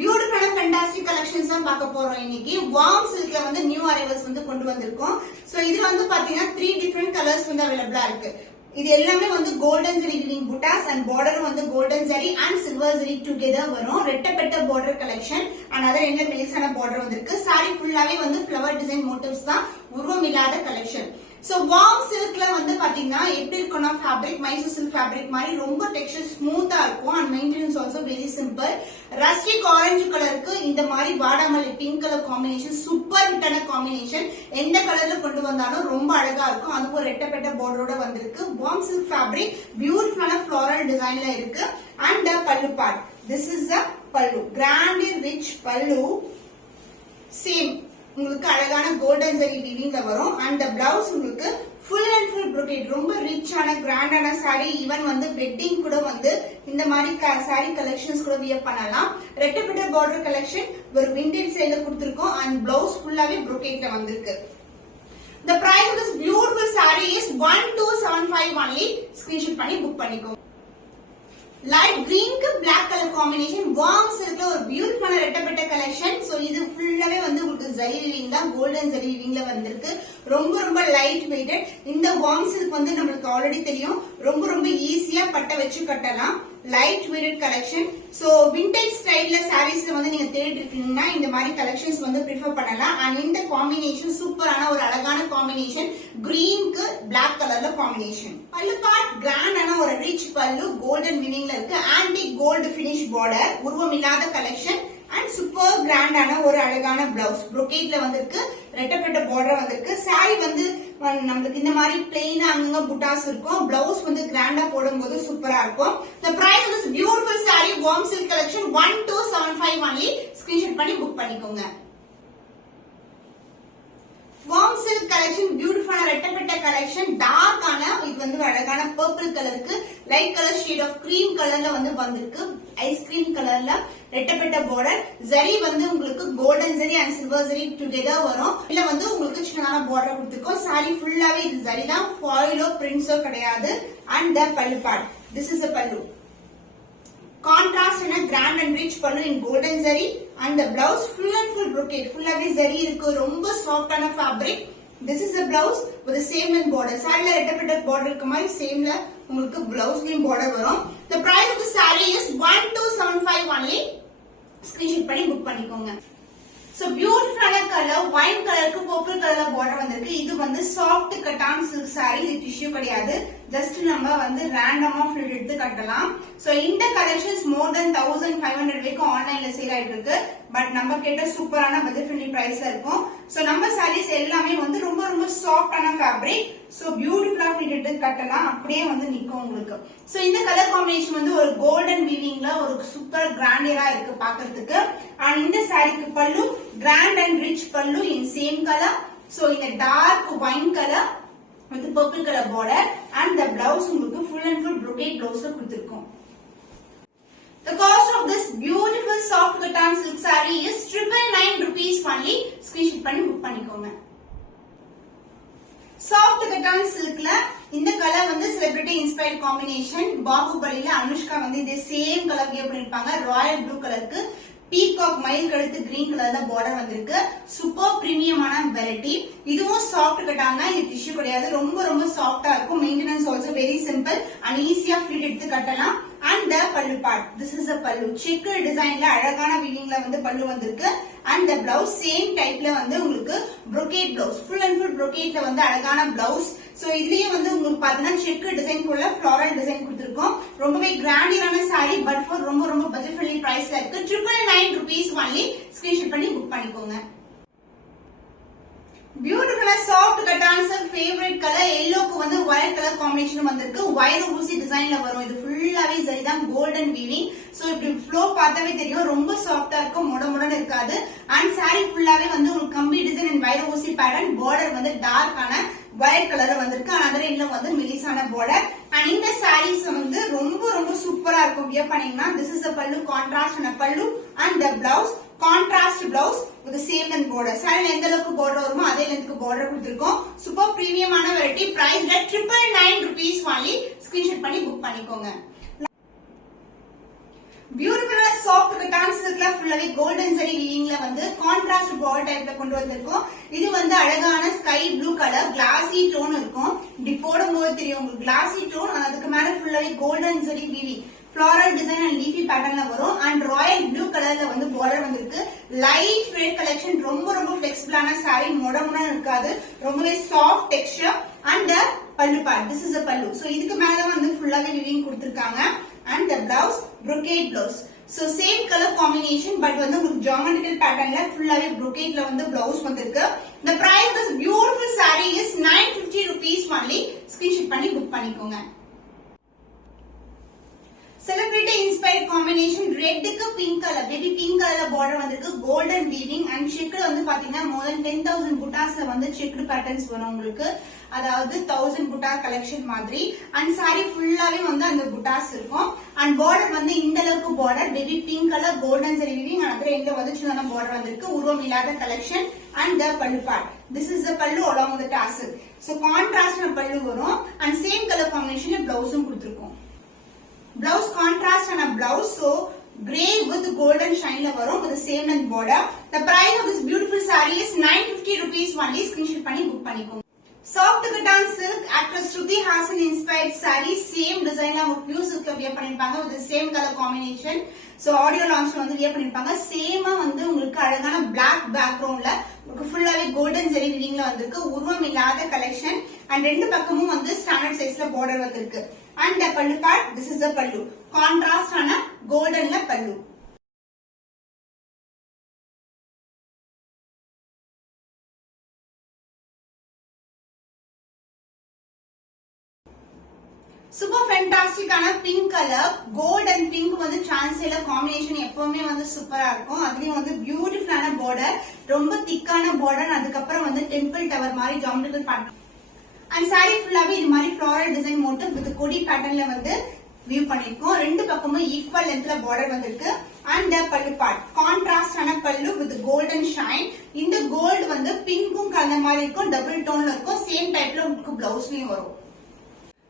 பியூட்டிஃபுல்லான fantastic collections தான் பார்க்க போறோம் இன்னைக்கு. வார்ம் சில்க்ல வந்து நியூ அரைவல்ஸ் வந்து கொண்டு வந்திருக்கோம். சோ இதுல வந்து பாத்தீங்கன்னா 3 டிஃபரெண்ட் கலர்ஸ் வந்து அவைலபிளா இருக்கு. இது எல்லாமே வந்து golden zari weaving buttas and border வந்து golden zari and silver zari together வரும். ரெட்டப்பட்ட பார்டர் கலெக்ஷன் அண்ட் அதர் எங்க மெலிசான பார்டர் வந்திருக்கு. சாரி ஃபுல்லாவே வந்து ஃப்ளவர் டிசைன் மோட்டிவ்ஸ் தான், உருவம் இல்லாத கலெக்ஷன். சோ வார்ம் சில்க்ல வந்து பாத்தீங்கன்னா எப்படி இருக்கும்னா ஃபேப்ரிக் மைசூர் சில்க் ஃபேப்ரிக் மாதிரி ரொம்ப டெக்ஸ்சர் ஸ்மூத்தா இருக்கும் and maintenance also very simple. Rustic orange கலருக்கு இந்த மாதிரி வாடாமல்லி பிங்க் கலர் காம்பினேஷன் சூப்பர் ஹிட்டான காம்பினேஷன். எந்த கலர்ல கொண்டு வந்தாலும் ரொம்ப அழகா இருக்கும். அதுவும் ரெட்டப்பட்ட பார்டரோட வந்திருக்கு. வார்ம் சில்க் ஃபேப்ரிக் பியூட்டிஃபுல்லான ஃப்ளோரல் டிசைன்ல இருக்கு. அண்ட் பல்லு பார்ட், திஸ் இஸ் த பல்லு, கிராண்ட் ரிச் பல்லு. சேம் உங்களுக்கு அழகான கோல்டன் ஜரி வீவிங்ல வரும். அண்ட் பிளவுஸ் உங்களுக்கு ஃபுல் அண்ட் ஃபுல் brocade, ரொம்ப ரிச்சான கிராண்டான சாரி. ஈவன் வந்து வெட்டிங் கூட வந்து இந்த மாதிரி சாரி கலெக்ஷன்ஸ் கூட வியர் பண்ணலாம். ரெட்டப்பட்ட பார்டர் கலெக்ஷன் ஒரு விண்டேஜ் ஸ்டைல்ல கொடுத்திருக்கோம். அண்ட் பிளவுஸ் ஃபுல்லாவே brocadeல வந்திருக்கு. The price of this beautiful saree is 1275 only. Screenshot பண்ணி புக் பண்ணிக்கோங்க. லைட் கிரீனுக்கு பிளாக் கலர் காம்பினேஷன், வார்ம் சில்க்ல ஒரு பியூட்டிஃபுல்லான ரெட்டப்பட்ட கலெக்ஷன். சோ இது ஃபுல்லாவே வந்து உங்களுக்கு ஜரி வீவிங் தான், கோல்டன் ஜரி வீவிங்ல வந்திருக்கு. ரொம்ப ரொம்ப லைட் வெயிட்டட். இந்த வார்ம் சில்க் வந்து நம்மளுக்கு ஆல்ரெடி தெரியும், ரொம்ப ரொம்ப ஈஸியா பட்டை வச்சு கட்டலாம். Light weighted collection. So vintage ஸ்டைல்ல சாரீஸ்ல வந்து நீங்க தேடிட்டு இருக்கீங்கன்னா இந்த மாதிரி கலெக்ஷன்ஸ் வந்து ப்ரிஃபர் பண்ணலாம். அண்ட் இந்த காம்பினேஷன் சூப்பரான ஒரு அழகான காம்பினேஷன், கிரீனுக்கு பிளாக் கலர்ல காம்பினேஷன். பல்லு பார்ட் கிராண்டான ஒரு ரிச் பல்லு, கோல்டன் வீவிங்ல இருக்கு. ஆன்டிக் கோல்டு பினிஷ் பார்டர், உருவம் இல்லாத கலெக்ஷன். அண்ட் சூப்பர் கிராண்டான ஒரு அழகான பிளவுஸ் brocadeல வந்திருக்கு. ரெட்டப்பட்ட பார்டர் வந்திருக்கு. சாரி வந்து நம்மளுக்கு இந்த மாதிரி பிளெயினா அங்கங்க புட்டாஸ் இருக்கும். பிளவுஸ் வந்து கிராண்டா போடும்போது சூப்பரா இருக்கும். The price of this beautiful saree warm silk collection 1275 only. Screenshot பண்ணி புக் பண்ணிக்கோங்க. வார்ம் சில்க் கலெக்ஷன் பியூட்டிஃபுல்லான ரெட்டப்பட்ட கலெக்ஷன். டார்க்கான இது வந்து அழகான பர்பிள் கலருக்கு light colour shade of cream கலர்ல வந்து வந்திருக்கு. ஐஸ்கிரீம் கலர்ல ரெட்டப்பட்ட பார்டர். ஜரி வந்து உங்களுக்கு golden zari and silver zari together வரும். இல்ல வந்து உங்களுக்கு சின்னதான பார்டர் கொடுத்திருக்கோம். சாரி ஃபுல்லாவே இது ஜரி தான், ஃபாயிலோ பிரிண்ட்ஸோ கிடையாது. And the pallu part, this is the பல்லு. Contrast in a grand and rich pallu in golden zari and the blouse full and full brocade. Fullaவே zari இருக்கு, ரொம்ப சாஃப்டான fabric. This is the blouse with the same and border. சாரில ரெட்டப்பட்ட border இருக்க மாதிரி சேம்ல உங்களுக்கு பிளவுஸ்லயும் border வரும். The price of the saree is 1275 only. Screenshot பண்ணி book பண்ணிக்கோங்க. So beautiful color, wine கலருக்கு purple கலர்ல border வந்திருக்கு. இது வந்து soft cotton silk saree, இது tissue கிடையாது. Just நம்ம வந்து ரேண்டமா ஃபில் எடுத்து கட்டலாம். சோ இந்த கலெக்ஷன்ஸ் மோர் தென் 1500 வரைக்கும் ஆன்லைன்ல சேல் ஆயிட்டு இருக்கு. பட் நம்ம கேட்ட சூப்பரான பட்ஜெட் ஃப்ரெண்ட்லி பிரைஸ்ல இருக்கும். சோ நம்ம சாரீஸ் எல்லாமே வந்து ரொம்ப ரொம்ப சாஃப்டான ஃபேப்ரிக். சோ பியூட்டிஃபுல்லா ஃபில் எடுத்து கட்டலாம், அப்படியே வந்து நிக்கும் உங்களுக்கு. சோ இந்த கலர் காம்பினேஷன் வந்து ஒரு கோல்டன் வீவிங்ல ஒரு சூப்பர் கிராண்டியரா இருக்கு பாக்கிறதுக்கு. அண்ட் இந்த சாரிக்கு பல்லு grand and rich pallu in same colour. So இந்த dark wine colour with purple color border and the blouse உங்களுக்கு full and full brocade blouse ல கொடுத்திருக்கோம். The cost of this beautiful soft cotton silk saree is 999 rupees only. Screenshot பண்ணி book பண்ணிக்கோங்க. Soft cotton silkல இந்த colour வந்து celebrity inspired combination. பாகுபலில அனுஷ்கா வந்து இதே சேம் கலர் கிவ் பண்ணிருப்பாங்க. ராயல் ப்ளூ கலருக்கு பீகாக் மயில் கழுத்து கிரீன் கலர்ல பார்டர் வந்திருக்கு. சூப்பர் பிரீமியமான வெரைட்டி. இதுவும் சாஃப்ட் கட்டாங்க, இது டிஷ்யூ கிடையாது. ரொம்ப ரொம்ப சாஃப்டா இருக்கும். Maintenance also very simple and ஈஸியா ஃபிட் எடுத்து கட்டலாம். And the pallu part, this is a pallu. Checker டிசைன்ல அழகான வீவிங்ல வந்து பல்லு வந்திருக்கு. அண்ட் த பிளவுஸ் சேம் டைப்ல வந்து உங்களுக்கு brocade blouse, full and full brocadeல வந்து அழகான பிளவுஸ். சோ இதுலயே வந்து உங்களுக்கு பாத்தீங்கன்னா செக்கர் டிசைன் போல ஃப்ளோரல் டிசைன் கொடுத்திருக்கோம். ரொம்பவே கிராண்டியரான சாரி, பட் ஃபார் ரொம்ப ரொம்ப பட்ஜெட் ஃப்ரெண்ட்லி பிரைஸ்ல இருக்கு. 999 rupees only. ஸ்கிரீன்ஷாட் பண்ணி புக் பண்ணிக்கோங்க. பியூட்டிஃபுல்லா சாஃப்ட் கட்டான் சில்க் ஃபேவரட் கலர். எல்லோக்கு வந்து வயர் கலர் காம்பினேஷன் வந்திருக்கு. வயர் ஊசி டிசைன்ல வரும். இது ஃபுல்லாவே சரிதான் கோல்டன் வீவிங். சோ இப்படி ஃப்ளோ பார்த்தாவே தெரியும், ரொம்ப சாஃப்டா இருக்கும், முடமுடன் இருக்காது. அண்ட் சாரி ஃபுல்லாவே வந்து ஒரு கம்பி டிசைன் அண்ட் வயர் ஊசி பேட்டர்ன். பார்டர் வந்து டார்க்கான வயர் கலர் வந்திருக்கு. அதர் எண்ட்ல வந்து மெலிசான பார்டர். அண்ட் இந்த சாரீஸ் வந்து ரொம்ப ரொம்ப சூப்பரா இருக்கும் வியர் பண்ணீங்கன்னா. This is a pallu, contrast and pallu and the blouse contrast blouse with same and border. சாரில எந்த அளவுக்கு border வருமோ அதே லென்த்க்கு border கொடுத்திருக்கோம். சூப்பர் பிரீமியமான variety. Price 999 rupees only. Screenshot பண்ணி புக் பண்ணிக்கோங்க. பியூட்டிஃபுல்லான சாஃப்ட் கட்டான் சில்க்ல ஃபுல்லாவே கோல்டன் சரி வீவிங்ல வந்து கான்ட்ராஸ்ட் பார்டர் டைப்ல கொண்டு வந்திருக்கோம். இது வந்து அழகான ஸ்கை ப்ளூ கலர் கிளாசி டோன் இருக்கும். இப்படி போடும்போது தெரியும் உங்களுக்கு கிளாசி டோன். அதுக்கு மேல ஃபுல்லாவே கோல்டன் சரி weaving floral design and leafy patternல வரும். and royal blue கலர்ல வந்து border வந்திருக்கு. லைட் weight collection, ரொம்ப flexible-ஆன saree, மொடமுடா இருக்காது, ரொம்பவே soft texture and pallu part. This is a pallu. so இதுக்கு மேல வந்து ஃபுல்லாவே weaving கொடுத்திருக்காங்க. and the blouse brocade blouse. so same color combination but வந்து உங்களுக்கு geometrical patternல ஃபுல்லாவே brocadeல வந்து blouse வந்திருக்கு. the price of this beautiful saree is 950 rupees only. screenshot பண்ணி book பண்ணிக்கோங்க. Celebrity inspired combination red க்கு pink color, baby pink color border வந்திருக்கு. golden weaving and checked வந்து பாத்தீங்கன்னா more than 10,000 buttasல வந்து checked patterns வரும் உங்களுக்கு. அதாவது 1000 butta collection மாதிரி. and saree ஃபுல்லாவே வந்து அந்த buttas இருக்கும். and border வந்து இந்த அளவுக்கு border baby pink color golden saree weaving and அதே இந்த வந்து சின்ன border வந்திருக்கு. உருவம் இல்லாத collection and the pallu part. This is the pallu along with the tassel. so contrast pallu வரும் and same color combination blouse கொடுத்திருக்கோம். Blouse contrast and a blouse, so grey with golden shine la varum with the same length border. The price of this beautiful saree is 950 rupees only. screenshot பண்ணி book பண்ணிக்கோங்க. Soft cotton silk actress Shruti Hassan inspired saree, same design la pure silk la wear பண்ணிருப்பாங்க with the same color combination. so audio launch la வந்து wear பண்ணிருப்பாங்க. same வந்து உங்களுக்கு அழகான black background ல உங்களுக்கு ஃபுல்லாவே golden zari weaving ல வந்திருக்கு. உருவம் இல்லாத collection and ரெண்டு பக்கமும் வந்து standard size ல border வந்திருக்கு. and the pallu part, this is the pallu, contrast ஆன golden la pallu. super fantastic ஆன pink color, gold and pink வந்து transient combination எப்பவுமே வந்து சூப்பரா இருக்கும். அதுலயும் வந்து beautiful ஆன border, ரொம்ப திக்கான border, அதுக்கு அப்புறம் வந்து temple tower மாதிரி geometrical pattern. and saree ஃபுல்லாவே இது மாதிரி floral design motif with கொடி patternல வந்து view பண்ணிருக்கோம். ரெண்டு பக்கமும் equal lengthல border வந்திருக்கு. and the pallu part, contrast ஆன pallu with golden shine. இந்த gold வந்து பிங்க்கும் கலந்த மாதிரி இருக்கும், double toneல இருக்கும். same typeல உங்களுக்கு blouseலயும் வரும்.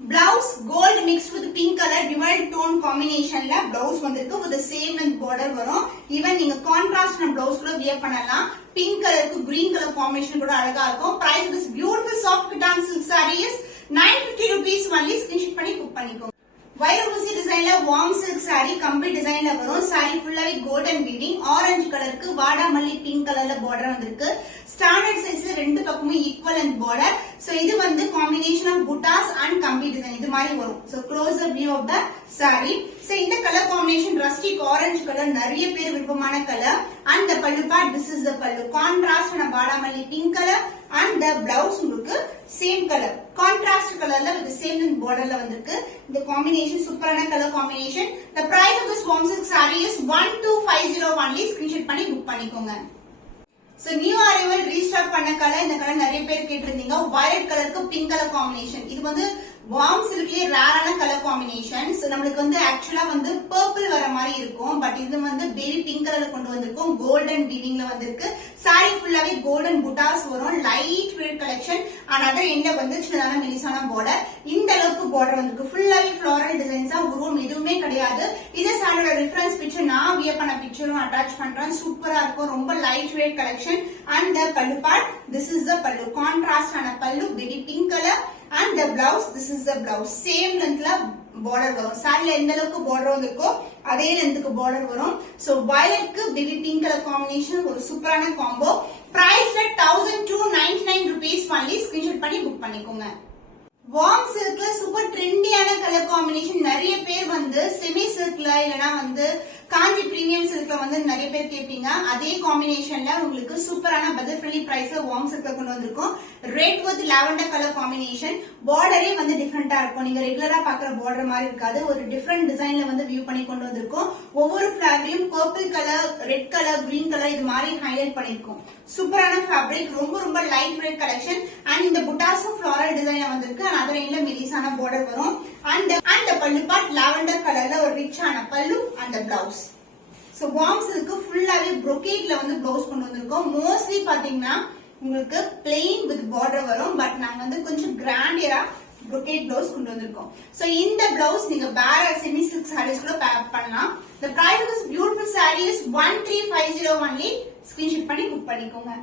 blouse gold mixed with pink color dual tone combination la blouse வந்திருக்கு with the same length border வரும். even நீங்க contrast ஆன blouse கூட wear பண்ணலாம். pink color க்கு green color combination கூட அழகா இருக்கும். price of this beautiful soft cotton silk saree is 950 rupees only. screenshot பண்ணி book பண்ணிக்கோங்க. வைரமுசி டிசைன்ல warm silk saree complete டிசைன்ல வரும். saree ஃபுல்லாவே golden weaving, orange கலருக்கு வாடாமல்லி pink கலர்ல border வந்திருக்கு. standard sizeல ரெண்டு பக்கமும் equal length border. so இது வந்து combination of buttas and complete design இது மாதிரி வரும். so closer view of the saree. so இந்த color combination rustic orange color நிறைய பேர் விருப்பமான color. and the pallu part, this is the pallu, contrast ஆன வாடாமல்லி pink color and the blouse உங்களுக்கு same color contrast colorல with the same length borderல வந்திருக்கு. இந்த combination சூப்பரான color combination. the price of this warm silk saree is 1250 only. screenshot பண்ணி book பண்ணிக்கோங்க. so new arrival restock பண்ண colour, இந்த colour நிறைய பேர் கேட்டிருந்தீங்க. violet கலருக்கு pink color combination. இது வந்து warm silkலயே ரேரான கலர் காம்பினேஷன். சோ நமக்கு வந்து ஆக்சுவலா வந்து பர்பிள் வர மாதிரி இருக்கும். பட் இது வந்து பேபி பிங்க் கலர்ல கொண்டு வந்திருக்கோம். கோல்டன் வீவிங்ல வந்திருக்கு. saree ஃபுல்லாவே கோல்டன் புட்டாஸ் வரும். Light weight collection. and other எண்ட்ல வந்து சின்னதான மெலிசான border. இந்த அளவுக்கு border வந்திருக்கு. ஃபுல்லாவே floral designs தான், உருவம் எதுவுமே கிடையாது. இது சாரியோட ரெஃபரன்ஸ் பிக்சர் நான் வியர் பண்ண பிக்சரும் அட்டாச் பண்றேன். சூப்பரா இருக்கும். ரொம்ப light weight collection. and the pallu part, this is the pallu, contrast ஆன pallu, baby pink color. and the blouse, this is the blouse, same length la border வரும். saree எந்த அளவுக்கு border வந்திருக்கோ அதே லென்த்க்கு border வரும். so violet க்கு baby pink color combination ஒரு சூப்பரான combo. price at 1299 rupees only. screenshot பண்ணி book பண்ணிக்கோங்க. warm silkல சூப்பர் ட்ரெண்டியான கலர் காம்பினேஷன். நிறைய பேர் வந்து செமி சில்க்ல இல்லனா வந்து காஞ்சி பிரீமியம் சில்க்ல வந்து நிறைய பேர் கேட்பீங்க. அதே காம்பினேஷன்ல உங்களுக்கு சூப்பரான பட்ஜெட் ஃப்ரெண்ட்லி பிரைஸ்ல வார்ம் சில்க்ல கொண்டு வந்திருக்கோம். Red with lavender colour combination. பார்டரே வந்து டிஃபரெண்டா இருக்கும். நீங்க ரெகுலரா பாக்குற பார்டர் மாதிரி இருக்காது. ஒரு டிஃபரெண்ட் டிசைன்ல வந்து வியூ பண்ணி கொண்டு வந்திருக்கோம். ஒவ்வொரு ஃபிளாப்லயும் purple colour, red colour, green colour இது மாதிரி ஹைலைட் பண்ணிருக்கோம். சூப்பரான ஃபேப்ரிக், ரொம்ப லைட் வெயிட் கலெக்ஷன். அண்ட் இந்த புட்டாஸும் ஃப்ளாரல் டிசைன்ல வந்திருக்கு. and அதர் எண்ட்ல மெலிசான பார்டர் வரும். and the pallu part lavender கலர்ல ஒரு ரிச்சான பல்லு and the blouse. so warm silk ஃபுல்லாவே brocade-ல வந்து blouse கொண்டு வந்திருக்கோம். மோஸ்ட்லி பாத்தீங்கன்னா உங்களுக்கு plain with border வரும். பட் நாங்க வந்து கொஞ்சம் கிராண்டியரா brocade blouse கொண்டு வந்திருக்கோம். So இந்த blouse நீங்க வேற semi silk sarees கூட pair பண்ணலாம். The price of this beautiful saree is 1350 only. Screenshot பண்ணி book பண்ணிக்கோங்க.